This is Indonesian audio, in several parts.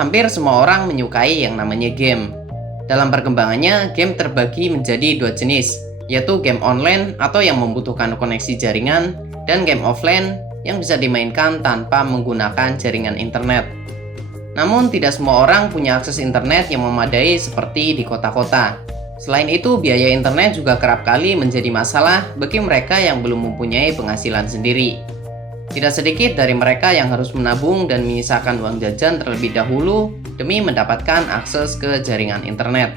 Hampir semua orang menyukai yang namanya game. Dalam perkembangannya, game terbagi menjadi dua jenis, yaitu game online atau yang membutuhkan koneksi jaringan, dan game offline yang bisa dimainkan tanpa menggunakan jaringan internet. Namun, tidak semua orang punya akses internet yang memadai seperti di kota-kota. Selain itu, biaya internet juga kerap kali menjadi masalah bagi mereka yang belum mempunyai penghasilan sendiri. Tidak sedikit dari mereka yang harus menabung dan menyisakan uang jajan terlebih dahulu demi mendapatkan akses ke jaringan internet.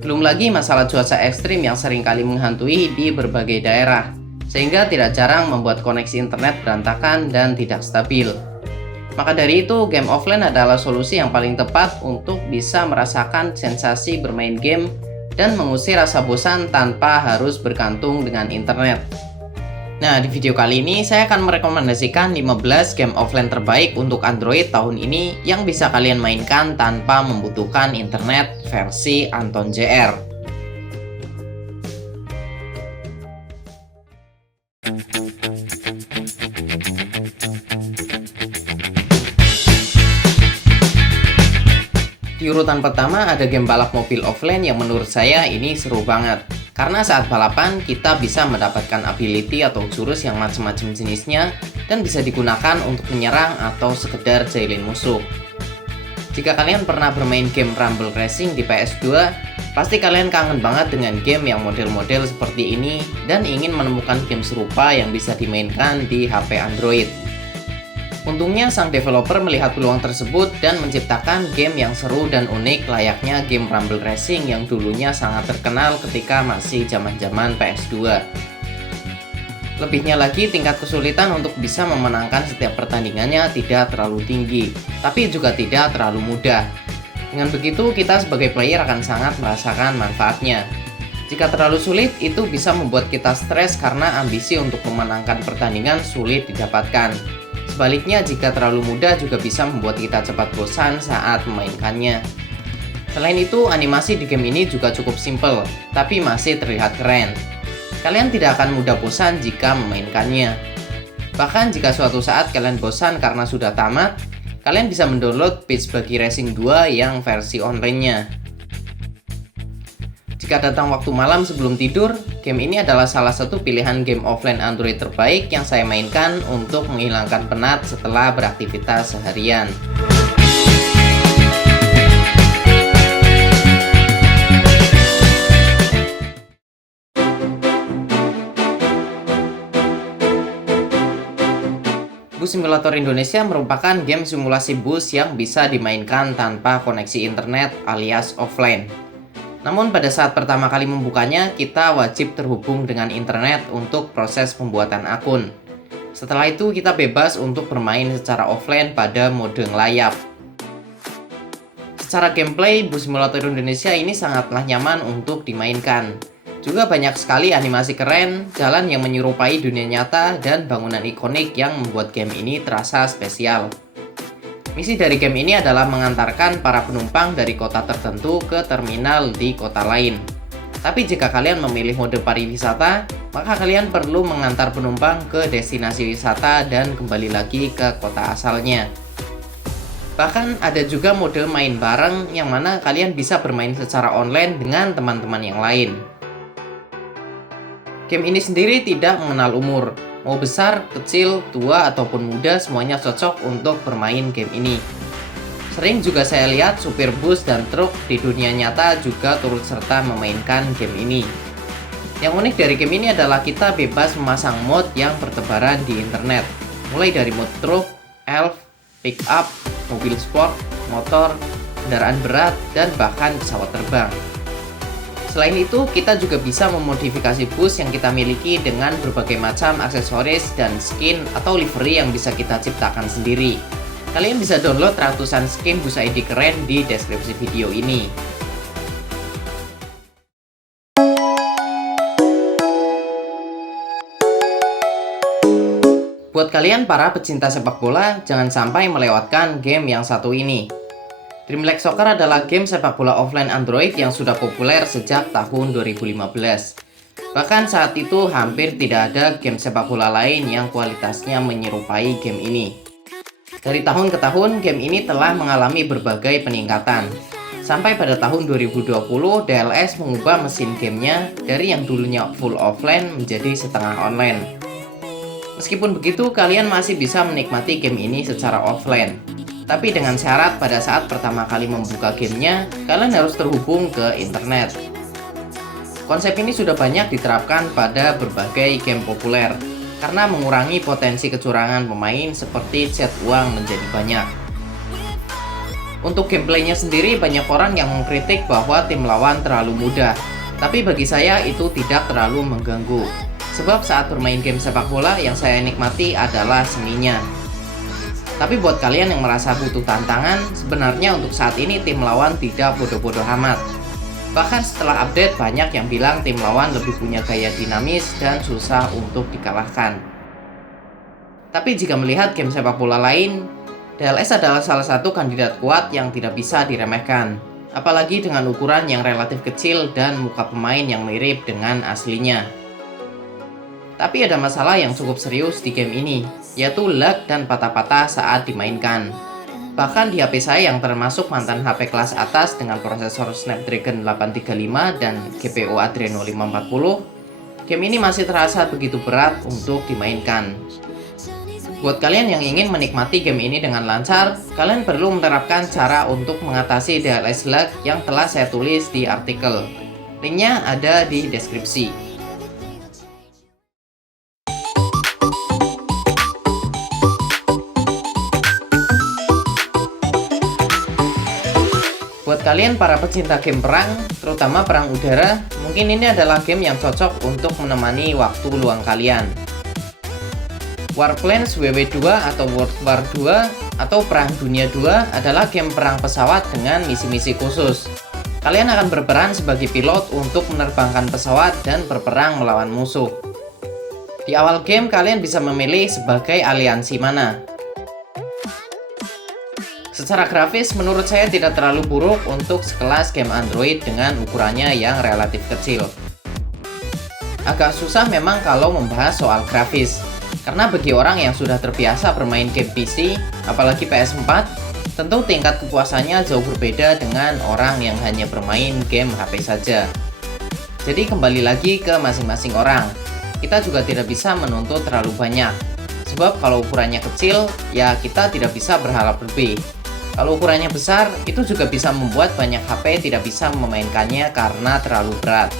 Belum lagi masalah cuaca ekstrim yang seringkali menghantui di berbagai daerah, sehingga tidak jarang membuat koneksi internet berantakan dan tidak stabil. Maka dari itu, game offline adalah solusi yang paling tepat untuk bisa merasakan sensasi bermain game dan mengusir rasa bosan tanpa harus bergantung dengan internet. Nah, di video kali ini saya akan merekomendasikan 15 game offline terbaik untuk Android tahun ini yang bisa kalian mainkan tanpa membutuhkan internet versi Anton JR. Di urutan pertama ada game balap mobil offline yang menurut saya ini seru banget. Karena saat balapan kita bisa mendapatkan ability atau jurus yang macam-macam jenisnya dan bisa digunakan untuk menyerang atau sekedar jahilin musuh. Jika kalian pernah bermain game Rumble Racing di PS2, pasti kalian kangen banget dengan game yang model-model seperti ini dan ingin menemukan game serupa yang bisa dimainkan di HP Android. Untungnya sang developer melihat peluang tersebut dan menciptakan game yang seru dan unik layaknya game Rumble Racing yang dulunya sangat terkenal ketika masih zaman-zaman PS2. Lebihnya lagi, tingkat kesulitan untuk bisa memenangkan setiap pertandingannya tidak terlalu tinggi, tapi juga tidak terlalu mudah. Dengan begitu, kita sebagai player akan sangat merasakan manfaatnya. Jika terlalu sulit, itu bisa membuat kita stres karena ambisi untuk memenangkan pertandingan sulit didapatkan. Sebaliknya, jika terlalu mudah juga bisa membuat kita cepat bosan saat memainkannya. Selain itu, animasi di game ini juga cukup simple, tapi masih terlihat keren. Kalian tidak akan mudah bosan jika memainkannya. Bahkan jika suatu saat kalian bosan karena sudah tamat, kalian bisa mendownload Beach Buggy Racing 2 yang versi online-nya. Jika datang waktu malam sebelum tidur, game ini adalah salah satu pilihan game offline Android terbaik yang saya mainkan untuk menghilangkan penat setelah beraktivitas seharian. Bus Simulator Indonesia merupakan game simulasi bus yang bisa dimainkan tanpa koneksi internet alias offline. Namun pada saat pertama kali membukanya, kita wajib terhubung dengan internet untuk proses pembuatan akun. Setelah itu kita bebas untuk bermain secara offline pada mode ngelayap. Secara gameplay, Bus Simulator Indonesia ini sangatlah nyaman untuk dimainkan. Juga banyak sekali animasi keren, jalan yang menyerupai dunia nyata, dan bangunan ikonik yang membuat game ini terasa spesial. Misi dari game ini adalah mengantarkan para penumpang dari kota tertentu ke terminal di kota lain. Tapi jika kalian memilih mode pariwisata, maka kalian perlu mengantar penumpang ke destinasi wisata dan kembali lagi ke kota asalnya. Bahkan ada juga mode main bareng yang mana kalian bisa bermain secara online dengan teman-teman yang lain. Game ini sendiri tidak mengenal umur. Mau besar, kecil, tua, ataupun muda, semuanya cocok untuk bermain game ini. Sering juga saya lihat supir bus dan truk di dunia nyata juga turut serta memainkan game ini. Yang unik dari game ini adalah kita bebas memasang mod yang bertebaran di internet. Mulai dari mod truk, elf, pick up, mobil sport, motor, kendaraan berat, dan bahkan pesawat terbang. Selain itu, kita juga bisa memodifikasi bus yang kita miliki dengan berbagai macam aksesoris dan skin atau livery yang bisa kita ciptakan sendiri. Kalian bisa download ratusan skin bus ID keren di deskripsi video ini. Buat kalian para pecinta sepak bola, jangan sampai melewatkan game yang satu ini. Dream League Soccer adalah game sepak bola offline Android yang sudah populer sejak tahun 2015. Bahkan saat itu hampir tidak ada game sepak bola lain yang kualitasnya menyerupai game ini. Dari tahun ke tahun, game ini telah mengalami berbagai peningkatan. Sampai pada tahun 2020, DLS mengubah mesin gamenya dari yang dulunya full offline menjadi setengah online. Meskipun begitu, kalian masih bisa menikmati game ini secara offline. Tapi dengan syarat pada saat pertama kali membuka gamenya, kalian harus terhubung ke internet. Konsep ini sudah banyak diterapkan pada berbagai game populer, karena mengurangi potensi kecurangan pemain seperti cat uang menjadi banyak. Untuk gameplaynya sendiri, banyak orang yang mengkritik bahwa tim lawan terlalu mudah. Tapi bagi saya itu tidak terlalu mengganggu. Sebab saat bermain game sepak bola yang saya nikmati adalah seninya. Tapi buat kalian yang merasa butuh tantangan, sebenarnya untuk saat ini tim lawan tidak bodoh-bodoh amat. Bahkan setelah update, banyak yang bilang tim lawan lebih punya gaya dinamis dan susah untuk dikalahkan. Tapi jika melihat game sepak bola lain, DLS adalah salah satu kandidat kuat yang tidak bisa diremehkan. Apalagi dengan ukuran yang relatif kecil dan muka pemain yang mirip dengan aslinya. Tapi ada masalah yang cukup serius di game ini, yaitu lag dan patah-patah saat dimainkan. Bahkan di HP saya yang termasuk mantan HP kelas atas dengan prosesor Snapdragon 835 dan GPU Adreno 540, game ini masih terasa begitu berat untuk dimainkan. Buat kalian yang ingin menikmati game ini dengan lancar, kalian perlu menerapkan cara untuk mengatasi DLS lag yang telah saya tulis di artikel. Linknya ada di deskripsi. Buat kalian para pecinta game perang, terutama perang udara, mungkin ini adalah game yang cocok untuk menemani waktu luang kalian. Warplanes WW2 atau World War 2 atau Perang Dunia 2 adalah game perang pesawat dengan misi-misi khusus. Kalian akan berperan sebagai pilot untuk menerbangkan pesawat dan berperang melawan musuh. Di awal game kalian bisa memilih sebagai aliansi mana. Secara grafis menurut saya tidak terlalu buruk untuk sekelas game Android dengan ukurannya yang relatif kecil. Agak susah memang kalau membahas soal grafis, karena bagi orang yang sudah terbiasa bermain game PC, apalagi PS4, tentu tingkat kepuasannya jauh berbeda dengan orang yang hanya bermain game HP saja. Jadi kembali lagi ke masing-masing orang, kita juga tidak bisa menuntut terlalu banyak. Sebab kalau ukurannya kecil, ya kita tidak bisa berharap lebih. Kalau ukurannya besar, itu juga bisa membuat banyak HP tidak bisa memainkannya karena terlalu berat.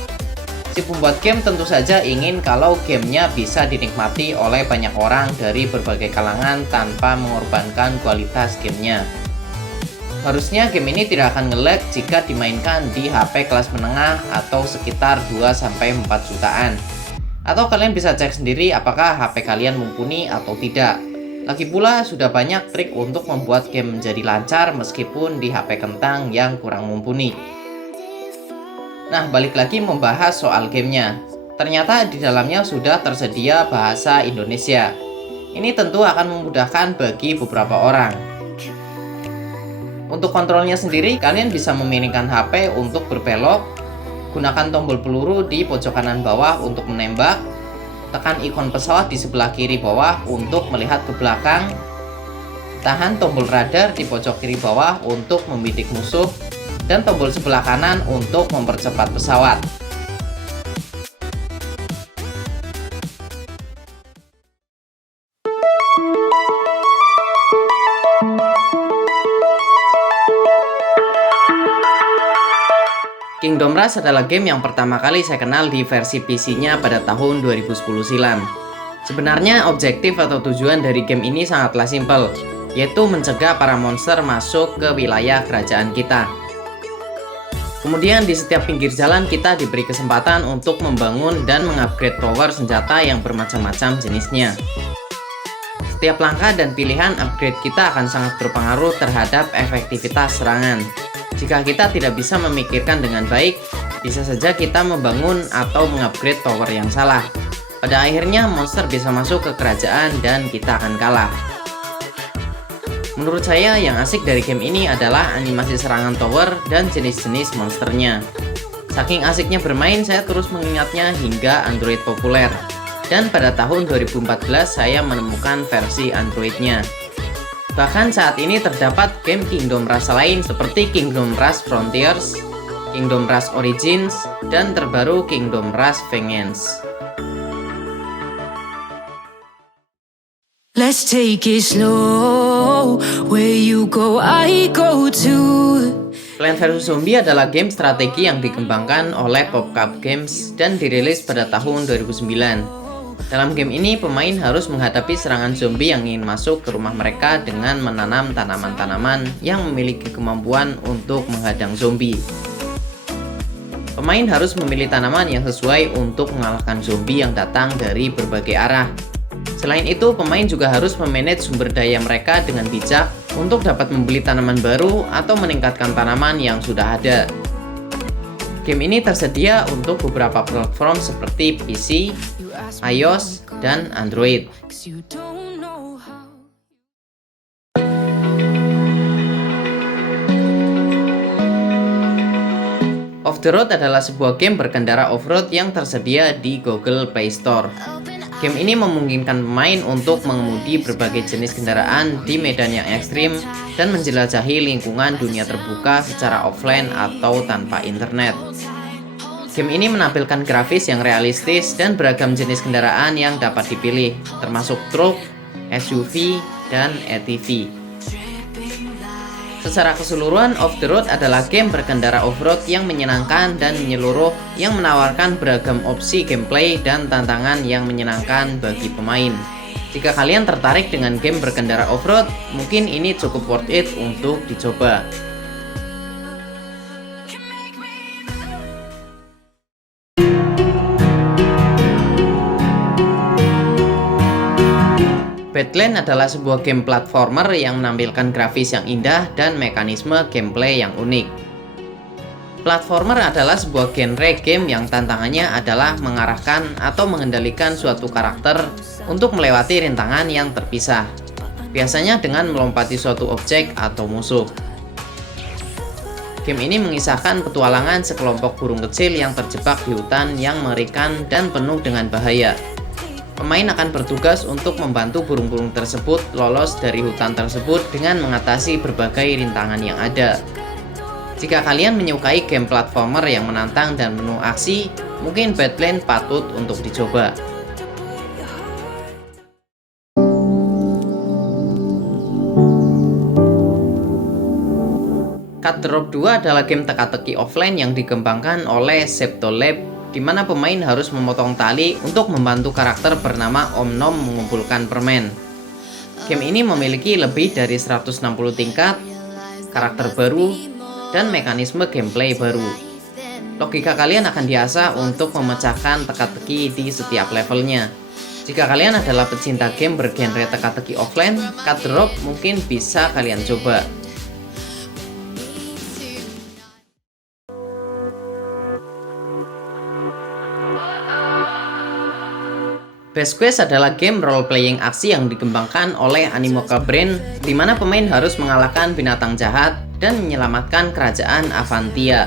Si pembuat game tentu saja ingin kalau gamenya bisa dinikmati oleh banyak orang dari berbagai kalangan tanpa mengorbankan kualitas gamenya. Harusnya game ini tidak akan nge-lag jika dimainkan di HP kelas menengah atau sekitar 2-4 jutaan. Atau kalian bisa cek sendiri apakah HP kalian mumpuni atau tidak. Lagi pula sudah banyak trik untuk membuat game menjadi lancar meskipun di HP kentang yang kurang mumpuni. Nah, balik lagi membahas soal gamenya. Ternyata di dalamnya sudah tersedia bahasa Indonesia. Ini tentu akan memudahkan bagi beberapa orang. Untuk kontrolnya sendiri, kalian bisa memiringkan HP untuk berbelok, gunakan tombol peluru di pojok kanan bawah untuk menembak, tekan ikon pesawat di sebelah kiri bawah untuk melihat ke belakang, tahan tombol radar di pojok kiri bawah untuk membidik musuh, dan tombol sebelah kanan untuk mempercepat pesawat. Kingdom Rush adalah game yang pertama kali saya kenal di versi PC-nya pada tahun 2010 silam. Sebenarnya objektif atau tujuan dari game ini sangatlah simpel, yaitu mencegah para monster masuk ke wilayah kerajaan kita. Kemudian di setiap pinggir jalan kita diberi kesempatan untuk membangun dan mengupgrade tower senjata yang bermacam-macam jenisnya. Setiap langkah dan pilihan upgrade kita akan sangat berpengaruh terhadap efektivitas serangan. Jika kita tidak bisa memikirkan dengan baik, bisa saja kita membangun atau mengupgrade tower yang salah. Pada akhirnya monster bisa masuk ke kerajaan dan kita akan kalah. Menurut saya yang asik dari game ini adalah animasi serangan tower dan jenis-jenis monsternya. Saking asiknya bermain, saya terus mengingatnya hingga Android populer. Dan pada tahun 2014 saya menemukan versi Androidnya. Bahkan saat ini terdapat game Kingdom Rush lain seperti Kingdom Rush Frontiers, Kingdom Rush Origins, dan terbaru Kingdom Rush Vengeance. Let's take it slow. Where you go, I go too. Plants vs Zombies adalah game strategi yang dikembangkan oleh PopCap Games dan dirilis pada tahun 2009. Dalam game ini, pemain harus menghadapi serangan zombie yang ingin masuk ke rumah mereka dengan menanam tanaman-tanaman yang memiliki kemampuan untuk menghadang zombie. Pemain harus memilih tanaman yang sesuai untuk mengalahkan zombie yang datang dari berbagai arah. Selain itu, pemain juga harus memanage sumber daya mereka dengan bijak untuk dapat membeli tanaman baru atau meningkatkan tanaman yang sudah ada. Game ini tersedia untuk beberapa platform seperti PC, iOS, dan Android. Off the Road adalah sebuah game berkendara off-road yang tersedia di Google Play Store. Game ini memungkinkan pemain untuk mengemudi berbagai jenis kendaraan di medan yang ekstrim dan menjelajahi lingkungan dunia terbuka secara offline atau tanpa internet. Game ini menampilkan grafis yang realistis dan beragam jenis kendaraan yang dapat dipilih, termasuk truk, SUV, dan ATV. Secara keseluruhan, Off the Road adalah game berkendara off-road yang menyenangkan dan menyeluruh yang menawarkan beragam opsi gameplay dan tantangan yang menyenangkan bagi pemain. Jika kalian tertarik dengan game berkendara off-road, mungkin ini cukup worth it untuk dicoba. Badlands adalah sebuah game platformer yang menampilkan grafis yang indah dan mekanisme gameplay yang unik. Platformer adalah sebuah genre game yang tantangannya adalah mengarahkan atau mengendalikan suatu karakter untuk melewati rintangan yang terpisah, biasanya dengan melompati suatu objek atau musuh. Game ini mengisahkan petualangan sekelompok burung kecil yang terjebak di hutan yang mengerikan dan penuh dengan bahaya. Pemain akan bertugas untuk membantu burung-burung tersebut lolos dari hutan tersebut dengan mengatasi berbagai rintangan yang ada. Jika kalian menyukai game platformer yang menantang dan penuh aksi, mungkin Badlands patut untuk dicoba. Cut the Rope 2 adalah game teka-teki offline yang dikembangkan oleh Septolab, di mana pemain harus memotong tali untuk membantu karakter bernama Om Nom mengumpulkan permen. Game ini memiliki lebih dari 160 tingkat, karakter baru, dan mekanisme gameplay baru. Logika kalian akan diasah untuk memecahkan teka-teki di setiap levelnya. Jika kalian adalah pecinta game bergenre teka-teki offline, Cut the Rope mungkin bisa kalian coba. Best Quest adalah game role-playing aksi yang dikembangkan oleh Animoca Brain, di mana pemain harus mengalahkan binatang jahat dan menyelamatkan kerajaan Avantia.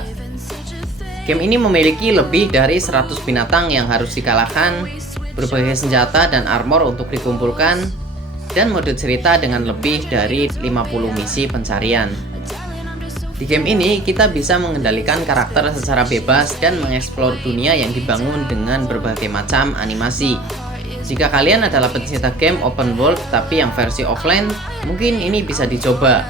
Game ini memiliki lebih dari 100 binatang yang harus dikalahkan, berbagai senjata dan armor untuk dikumpulkan, dan mode cerita dengan lebih dari 50 misi pencarian. Di game ini, kita bisa mengendalikan karakter secara bebas dan mengeksplor dunia yang dibangun dengan berbagai macam animasi. Jika kalian adalah pecinta game open world tapi yang versi offline, mungkin ini bisa dicoba.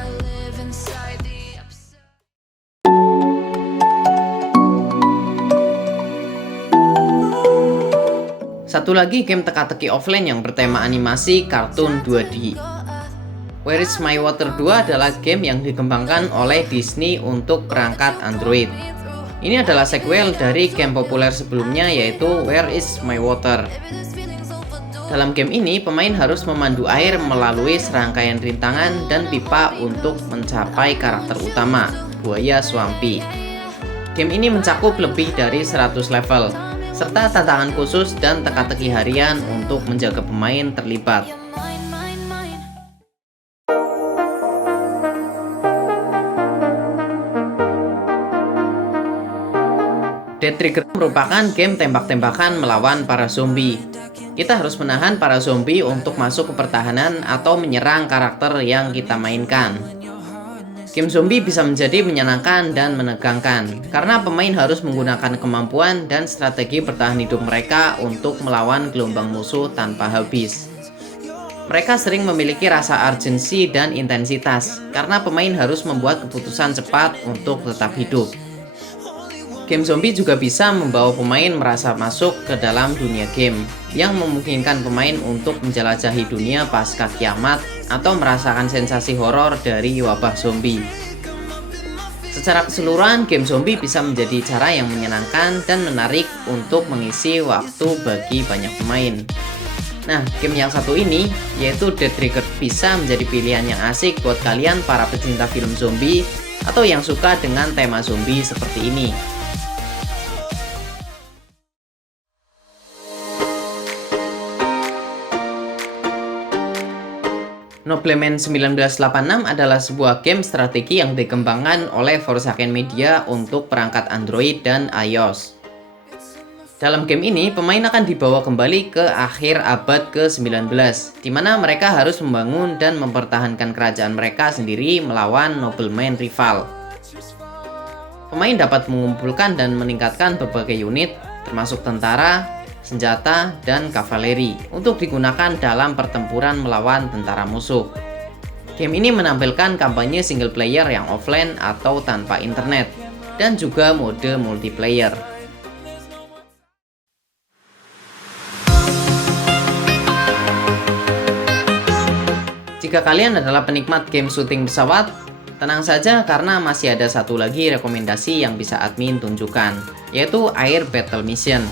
Satu lagi game teka-teki offline yang bertema animasi kartun 2D. Where is My Water 2 adalah game yang dikembangkan oleh Disney untuk perangkat Android. Ini adalah sequel dari game populer sebelumnya yaitu Where is My Water. Dalam game ini, pemain harus memandu air melalui serangkaian rintangan dan pipa untuk mencapai karakter utama, buaya Swampy. Game ini mencakup lebih dari 100 level, serta tantangan khusus dan teka-teki harian untuk menjaga pemain terlibat. Dead Trigger merupakan game tembak-tembakan melawan para zombie. Kita harus menahan para zombie untuk masuk ke pertahanan atau menyerang karakter yang kita mainkan. Game zombie bisa menjadi menyenangkan dan menegangkan, karena pemain harus menggunakan kemampuan dan strategi bertahan hidup mereka untuk melawan gelombang musuh tanpa habis. Mereka sering memiliki rasa urgensi dan intensitas, karena pemain harus membuat keputusan cepat untuk tetap hidup. Game zombie juga bisa membawa pemain merasa masuk ke dalam dunia game, yang memungkinkan pemain untuk menjelajahi dunia pasca kiamat atau merasakan sensasi horor dari wabah zombie. Secara keseluruhan, game zombie bisa menjadi cara yang menyenangkan dan menarik untuk mengisi waktu bagi banyak pemain. Nah, game yang satu ini, yaitu Dead Trigger, bisa menjadi pilihan yang asik buat kalian para pecinta film zombie atau yang suka dengan tema zombie seperti ini. Nobleman 1986 adalah sebuah game strategi yang dikembangkan oleh Forsaken Media untuk perangkat Android dan iOS. Dalam game ini, pemain akan dibawa kembali ke akhir abad ke-19, di mana mereka harus membangun dan mempertahankan kerajaan mereka sendiri melawan nobleman rival. Pemain dapat mengumpulkan dan meningkatkan berbagai unit, termasuk tentara, senjata, dan kavaleri untuk digunakan dalam pertempuran melawan tentara musuh. Game ini menampilkan kampanye single player yang offline atau tanpa internet, dan juga mode multiplayer. Jika kalian adalah penikmat game syuting pesawat, tenang saja karena masih ada satu lagi rekomendasi yang bisa admin tunjukkan, yaitu Air Battle Mission.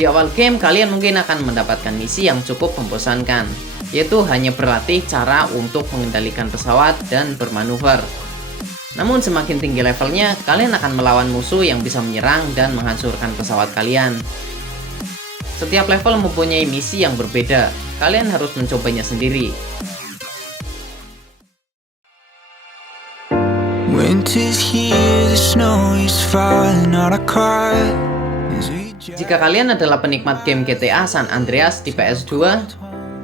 Di awal game, kalian mungkin akan mendapatkan misi yang cukup membosankan, yaitu hanya berlatih cara untuk mengendalikan pesawat dan bermanuver. Namun semakin tinggi levelnya, kalian akan melawan musuh yang bisa menyerang dan menghancurkan pesawat kalian. Setiap level mempunyai misi yang berbeda, kalian harus mencobanya sendiri. Winter's here, the snow is falling on our car. Jika kalian adalah penikmat game GTA San Andreas di PS2,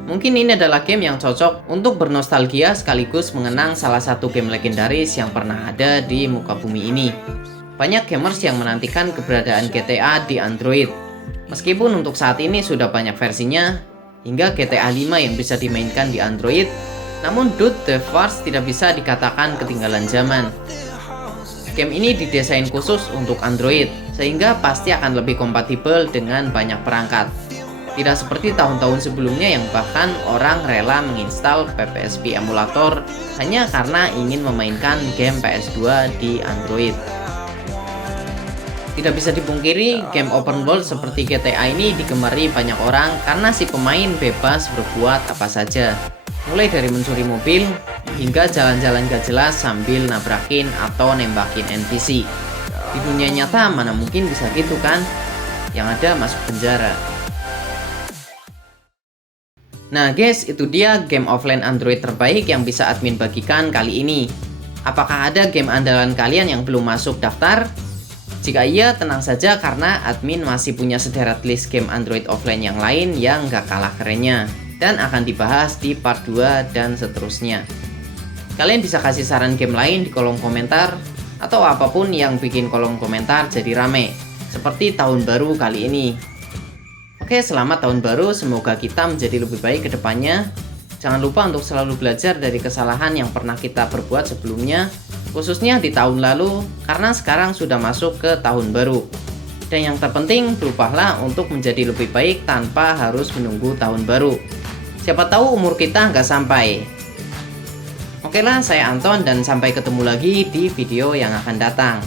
mungkin ini adalah game yang cocok untuk bernostalgia sekaligus mengenang salah satu game legendaris yang pernah ada di muka bumi ini. Banyak gamers yang menantikan keberadaan GTA di Android. Meskipun untuk saat ini sudah banyak versinya, hingga GTA 5 yang bisa dimainkan di Android, namun Dot The Force tidak bisa dikatakan ketinggalan zaman. Game ini didesain khusus untuk Android, sehingga pasti akan lebih kompatibel dengan banyak perangkat. Tidak seperti tahun-tahun sebelumnya yang bahkan orang rela menginstal PPSP emulator hanya karena ingin memainkan game PS2 di Android. Tidak bisa dipungkiri, game open world seperti GTA ini digemari banyak orang karena si pemain bebas berbuat apa saja. Mulai dari mencuri mobil, hingga jalan-jalan gak jelas sambil nabrakin atau nembakin NPC. Di dunia nyata mana mungkin bisa gitu kan? Yang ada masuk penjara. Nah guys, itu dia game offline Android terbaik yang bisa admin bagikan kali ini. Apakah ada game andalan kalian yang belum masuk daftar? Jika iya, tenang saja karena admin masih punya sederet list game Android offline yang lain yang gak kalah kerennya, dan akan dibahas di part 2 dan seterusnya. Kalian bisa kasih saran game lain di kolom komentar, atau apapun yang bikin kolom komentar jadi rame, seperti tahun baru kali ini. Oke, selamat tahun baru, semoga kita menjadi lebih baik ke depannya. Jangan lupa untuk selalu belajar dari kesalahan yang pernah kita perbuat sebelumnya, khususnya di tahun lalu, karena sekarang sudah masuk ke tahun baru. Dan yang terpenting, berubahlah untuk menjadi lebih baik tanpa harus menunggu tahun baru. Siapa tahu umur kita nggak sampai. Oke lah, saya Anton dan sampai ketemu lagi di video yang akan datang.